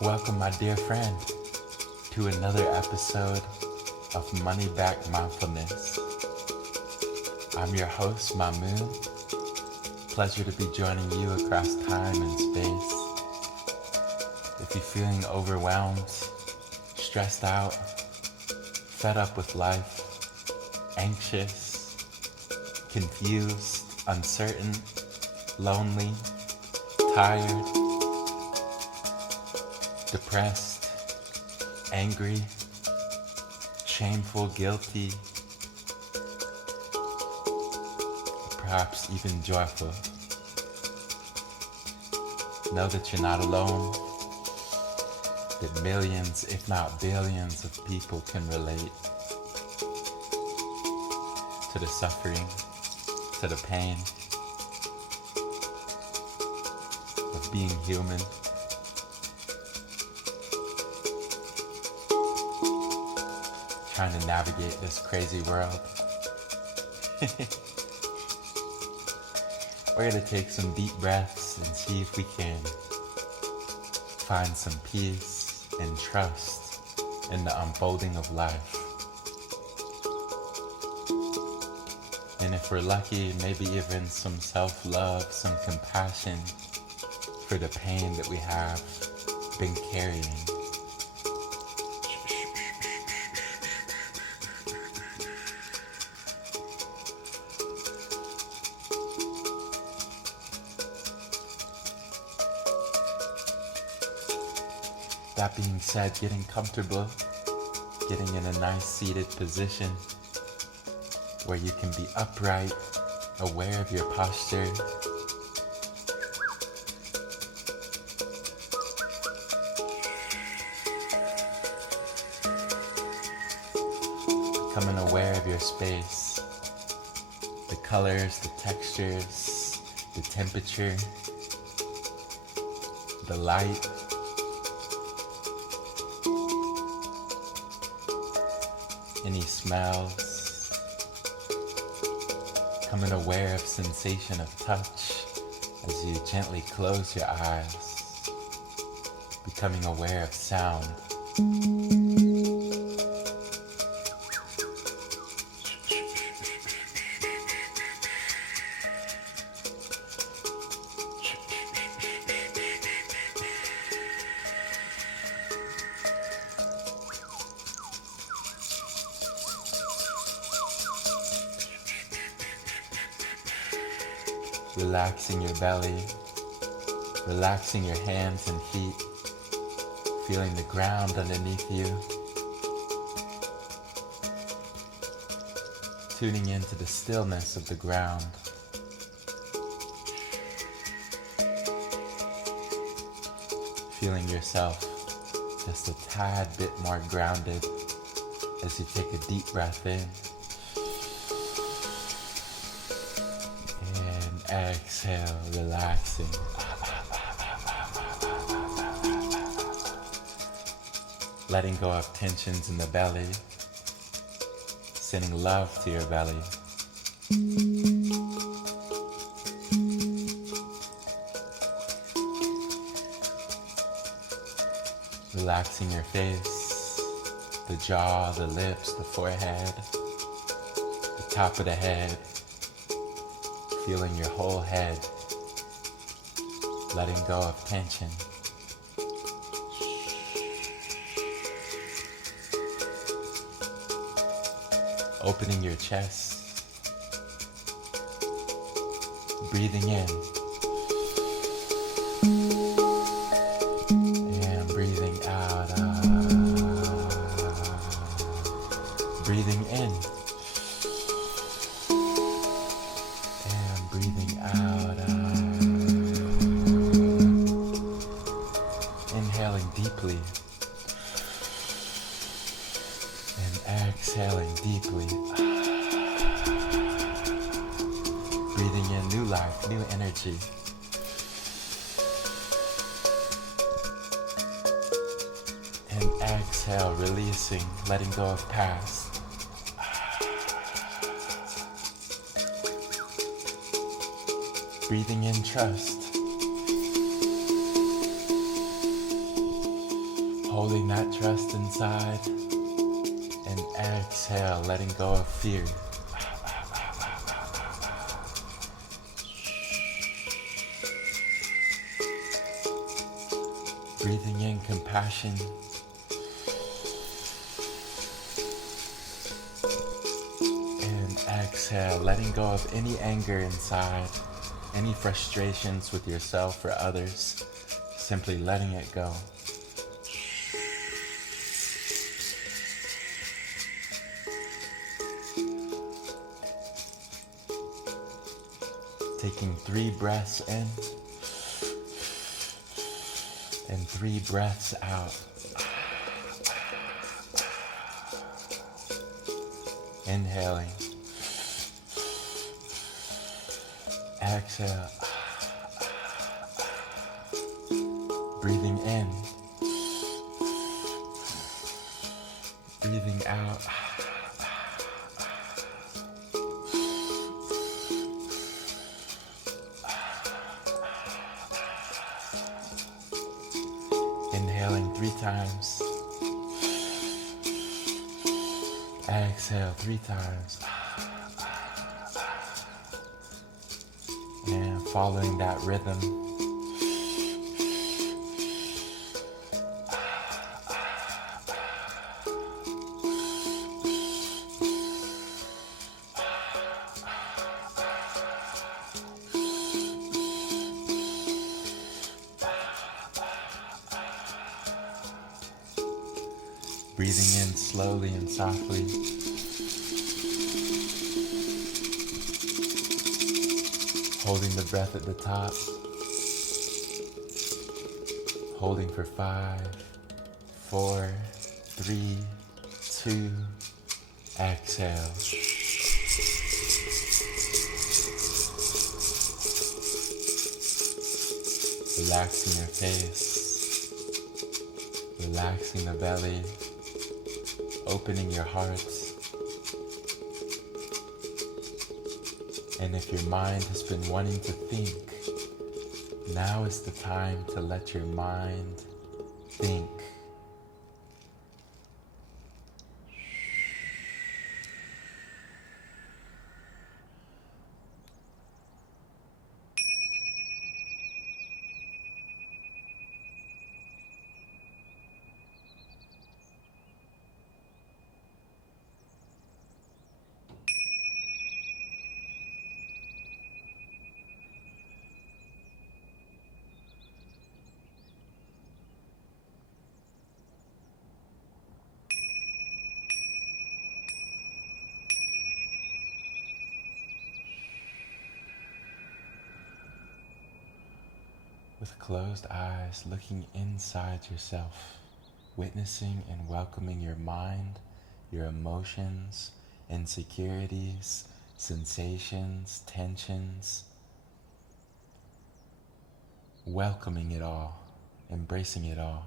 Welcome, my dear friend, to another episode of Money Back Mindfulness. I'm your host, Mamoon. Pleasure to be joining you across time and space. If you're feeling overwhelmed, stressed out, fed up with life, anxious, confused, uncertain, lonely, tired, depressed, angry, shameful, guilty, perhaps even joyful, know that you're not alone, that millions, if not billions of people can relate to the suffering, to the pain of being human. Trying to navigate this crazy world. We're going to take some deep breaths and see if we can find some peace and trust in the unfolding of life. And if we're lucky, maybe even some self-love, some compassion for the pain that we have been carrying. That being said, getting comfortable, getting in a nice seated position where you can be upright, aware of your posture. Becoming aware of your space, the colors, the textures, the temperature, the light. Any smells, becoming aware of sensation of touch as you gently close your eyes, becoming aware of sound. Relaxing your belly, relaxing your hands and feet, feeling the ground underneath you, tuning into the stillness of the ground. Feeling yourself just a tad bit more grounded as you take a deep breath in. Exhale, relaxing. Letting go of tensions in the belly, sending love to your belly. Relaxing your face, the jaw, the lips, the forehead, the top of the head. Feeling your whole head, letting go of tension. Opening your chest, breathing in, and breathing out. Breathing in. Breathing out, inhaling deeply and exhaling deeply. Breathing in new life, new energy. And exhale, releasing, letting go of past. Breathing in trust. Holding that trust inside. And exhale, letting go of fear. Breathing in compassion. And exhale, letting go of any anger inside, any frustrations with yourself or others, simply letting it go. Taking 3 breaths in and 3 breaths out. Inhaling. Exhale. Breathing in. Breathing out. Inhaling 3 times. Exhale 3 times. And following that rhythm. Breathing in slowly and softly. Holding the breath at the top. Holding for 5, 4, 3, 2, exhale. Relaxing your face. Relaxing the belly. Opening your heart. And if your mind has been wanting to think, now is the time to let your mind think. With closed eyes, looking inside yourself, witnessing and welcoming your mind, your emotions, insecurities, sensations, tensions, welcoming it all, embracing it all,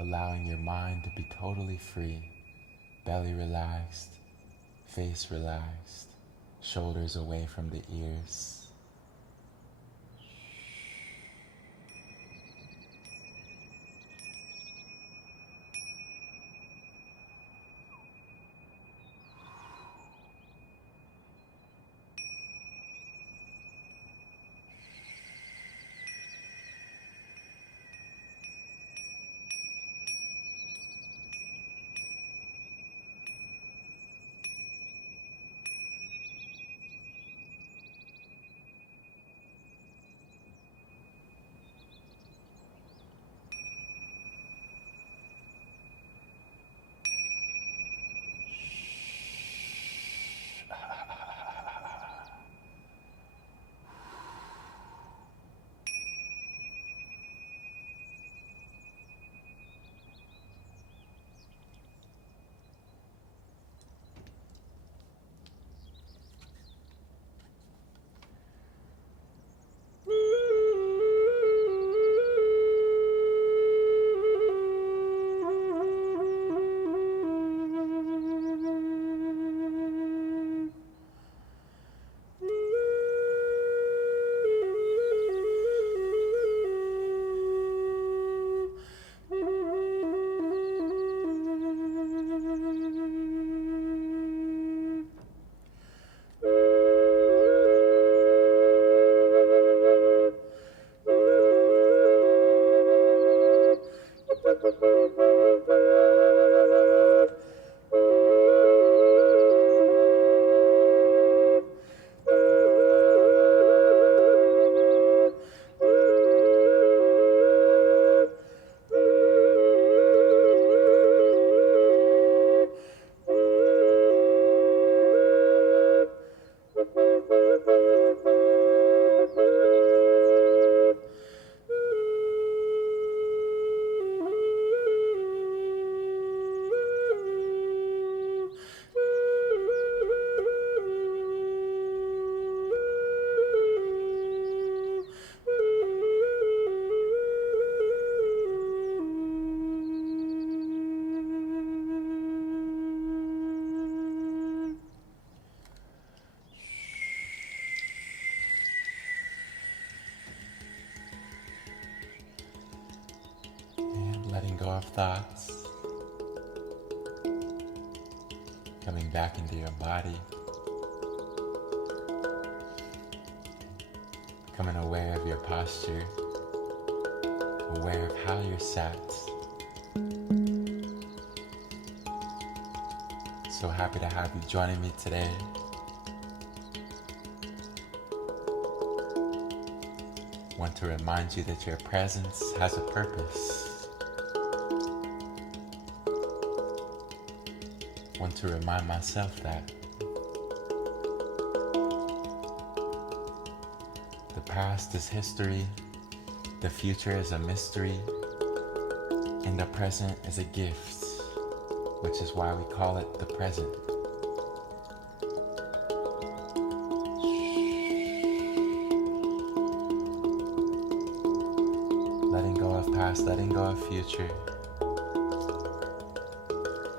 allowing your mind to be totally free, belly relaxed, face relaxed, shoulders away from the ears. Letting go of thoughts, coming back into your body, becoming aware of your posture, aware of how you're sat. So happy to have you joining me today. Want to remind you that your presence has a purpose. Want to remind myself that the past is history, the future is a mystery, and the present is a gift, which is why we call it the present. Letting go of past, letting go of future.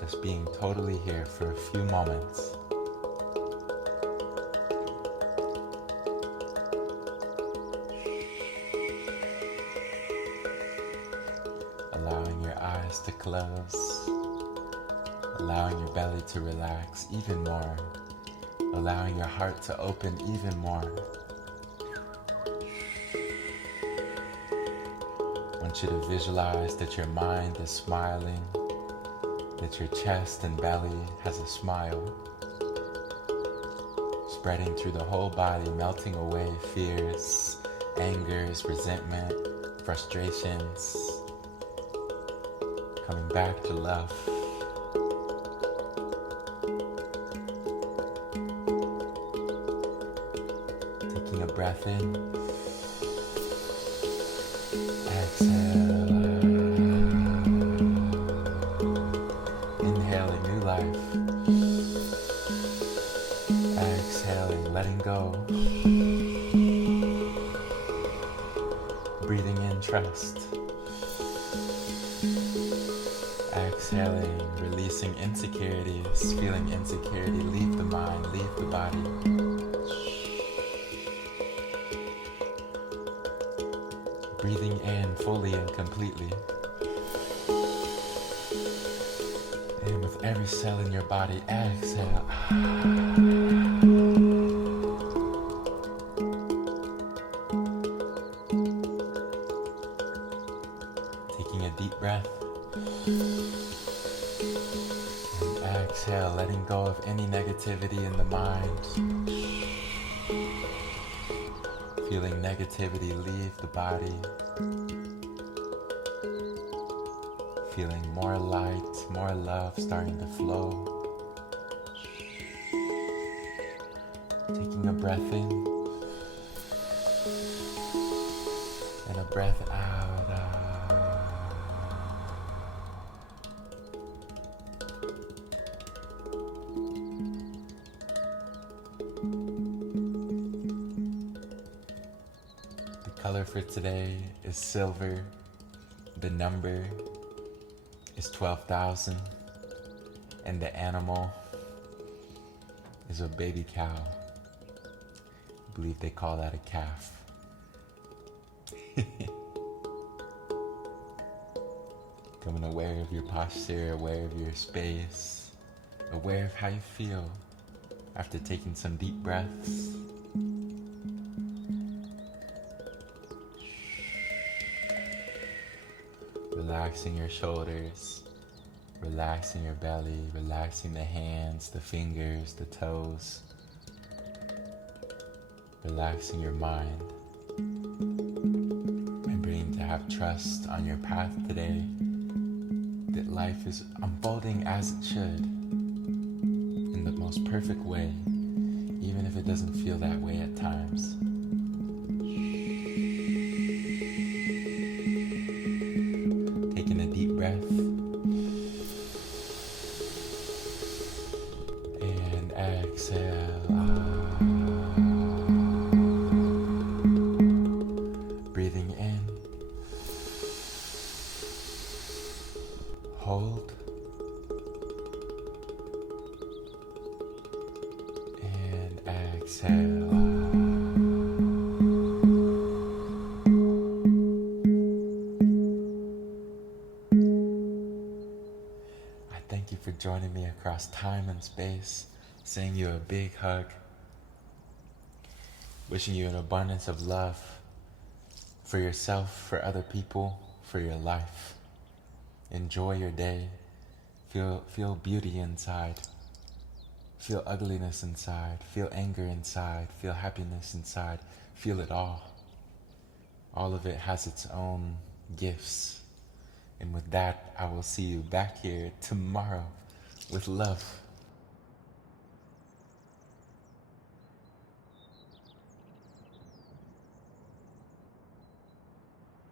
Just being totally here for a few moments. Allowing your eyes to close. Allowing your belly to relax even more. Allowing your heart to open even more. I want you to visualize that your mind is smiling, that your chest and belly has a smile, spreading through the whole body, melting away fears, angers, resentment, frustrations, coming back to love. Taking a breath in, exhale. Inhaling new life. Exhaling, letting go. Breathing in trust. Exhaling, releasing insecurities, feeling insecurity, leave the mind, leave the body. Breathing in fully and completely. And with every cell in your body, exhale. Taking a deep breath. And exhale, letting go of any negativity in the mind. Feeling negativity leave the body. Feeling more light, more love starting to flow. Taking a breath in and a breath out. The color for today is silver. The number is 12,000, and the animal is a baby cow. I believe they call that a calf. Becoming aware of your posture, aware of your space, aware of how you feel after taking some deep breaths. relaxing your shoulders, relaxing your belly, relaxing the hands, the fingers, the toes, relaxing your mind. Remembering to have trust on your path today, that life is unfolding as it should, in the most perfect way, even if it doesn't feel that way at times. Taking a deep breath and exhale. Breathing in, hold, and exhale. I thank you for joining me across time and space, sending you a big hug, wishing you an abundance of love for yourself, for other people, for your life. Enjoy your day. Feel beauty inside. Feel ugliness inside. Feel anger inside. Feel happiness inside. Feel it all. All of it has its own gifts. And with that, I will see you back here tomorrow with love.